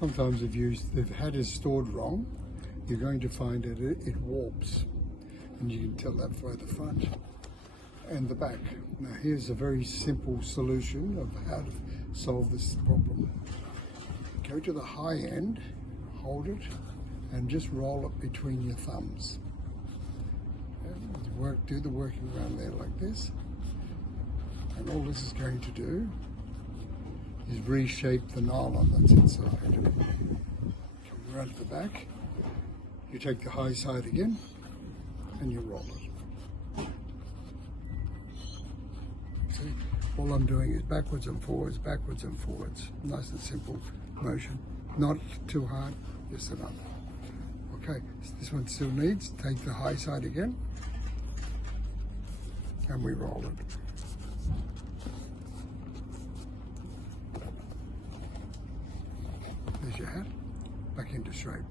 Sometimes if the hat is stored wrong, you're going to find that it warps, and you can tell that by the front and the back. Now here's a very simple solution of how to solve this problem. Go to the high end, hold it, and just roll it between your thumbs. Do the working around there like this, and all this is going to do is reshape the nylon that's inside. Come around to the back, you take the high side again, and you roll it. See, all I'm doing is backwards and forwards, nice and simple motion, not too hard, just enough. Okay, so this one still needs, take the high side again, and we roll it. There's your hat, back into shape.